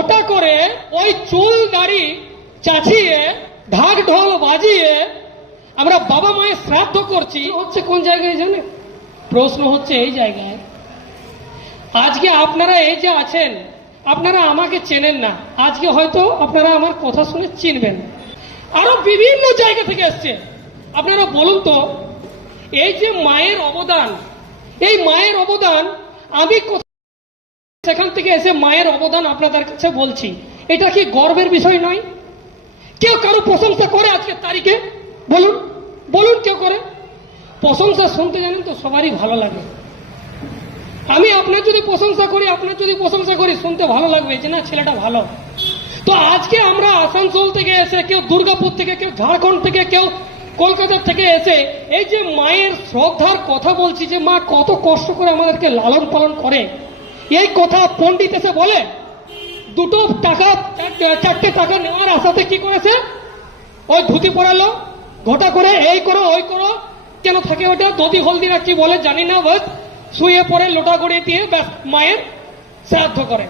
ঘটা করে ওই চুল দাড়ি চাচিয়ে ঢাক ঢোল বাজিয়ে আমরা বাবা মায়ের শ্রাদ্ধ করছি। হচ্ছে কোন জায়গায় জানেন? প্রশ্ন হচ্ছে এই জায়গায়, আজকে আপনারা এই যে আছেন, আপনারা আমাকে চেনেন না, আজকে হয়তো আপনারা আমার কথা শুনে চিনবেন, আরো বিভিন্ন জায়গা থেকে এসছে। আপনারা বলুন তো, এই যে মায়ের অবদান, এই মায়ের অবদান আমি সেখান থেকে এসে মায়ের অবদান আপনাদের কাছে বলছি, এটা কি গর্বের বিষয় নয়? কেউ কারো প্রশংসা করে আজকের তারিখে? বলুন বলুন, কেউ করে? প্রশংসা শুনতে জানেন তো সবারই ভালো লাগে। আমি আপনার যদি প্রশংসা করি শুনতে ভালো লাগবে যে না, ছেলেটা ভালো। তো আজকে আমরা আসানসোল থেকে এসে, কেউ দুর্গাপুর থেকে, কেউ ঝাড়খণ্ড থেকে, কেউ কলকাতা থেকে এসে এই যে মায়ের শ্রদ্ধার কথা বলছি, যে মা কত কষ্ট করে আমাদেরকে লালন পালন করে, এই কথা পণ্ডিত এসে বলে। দুটো টাকা, চারটে টাকা নেওয়ার আশাতে কি করেছে, ওই ধুতি পরালো, ঘটা করে এই করো ওই করো, কেন থাকে ওটা দধি হলদি না কি বলে জানি না, বাস শুয়ে পড়ে লোটা গড়িয়ে দিয়ে ব্যাস মায়ের শ্রাদ্ধ করে।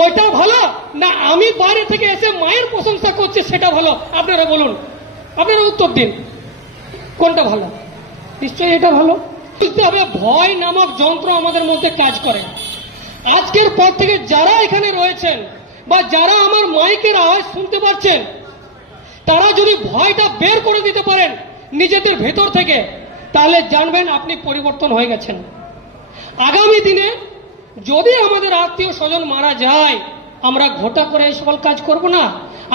ওইটা ভালো না আমি বাইরে থেকে এসে মায়ের প্রশংসা করছি সেটা ভালো? আপনারা বলুন, আপনারা উত্তর দিন, কোনটা ভালো? নিশ্চয়ই এটা ভালো। বুঝতে হবে, ভয় নামক যন্ত্র আমাদের মধ্যে কাজ করে। আজকের পর থেকে যারা এখানে রয়েছেন বা যারা আমার মাইকের আওয়াজ শুনতে পাচ্ছেন, তারা যদি ভয়টা বের করে দিতে পারেন নিজেদের ভেতর থেকে, তাহলে জানবেন আপনি পরিবর্তন হয়ে গেছেন। আগামী দিনে যদি আমাদের আত্মীয় স্বজন মারা যায়, আমরা ঘটা করে এই সকল কাজ করব না।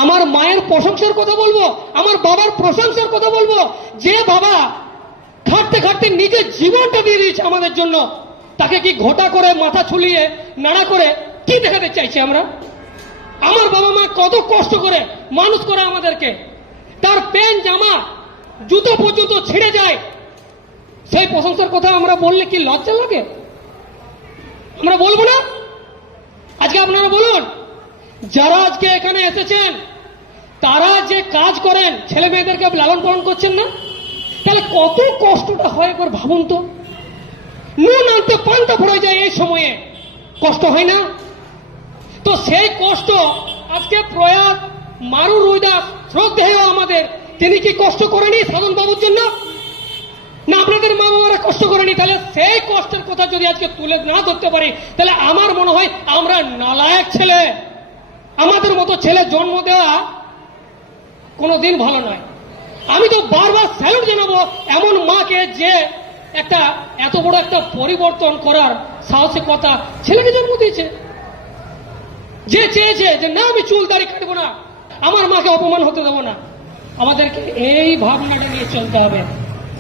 আমার মায়ের প্রশংসার কথা বলবো, আমার বাবার প্রশংসার কথা বলবো, যে বাবা খাটতে খাটতে নিজের জীবনটা দিয়ে দিয়েছে আমাদের জন্য। তাকে কি ঘটা করে মাথা ছুলিয়ে নাড়া করে কি দেখাতে চাইছি আমরা? আমার বাবা মা কত কষ্ট করে মানুষ করে আমাদেরকে, তার প্যান্ট জামা জুতো পর্যন্ত ছিঁড়ে যায়, সেই প্রশংসার কথা আমরা বললে কি লজ্জা লাগে? আমরা বলবো না? আজকে আপনারা বলুন, যারা আজকে এখানে এসেছেন তারা যে কাজ করেন, ছেলে মেয়েদেরকে লালন পালন করছেন না, তাহলে কত কষ্টটা হয় একবার ভাবুন তো। নুন আনতে পান্তা পড়ে যায়, এই সময়ে কষ্ট হয় না? তো সেই কষ্ট আজকে প্রয়াত মারু রুইদাস শ্রদ্ধেয় আমাদের, তিনি কি কষ্ট করেনি সাধন বাবুর জন্য? না আপনাদের মা বাবারা কষ্ট করেনি? তাহলে সেই কষ্টের কথা যদি আজকে তুলে না ধরতে পারি, তাহলে আমার মনে হয় আমরা নালায়েক ছেলে। আমাদের মতো ছেলে জন্ম দেওয়া কোনোদিন ভালো নয়। আমি তো বারবার স্যালুট জানাবো এমন মাকে, যে একটা এত বড় একটা পরিবর্তন করার সাহসিকতা ছেলেকে জন্ম দিয়েছে, যে চেয়েছে যে না আমি চুল দাড়ি কাটবো না, আমার মাকে অপমান হতে দেবো না। আমাদেরকে এই ভাবনাটা নিয়ে চলতে হবে।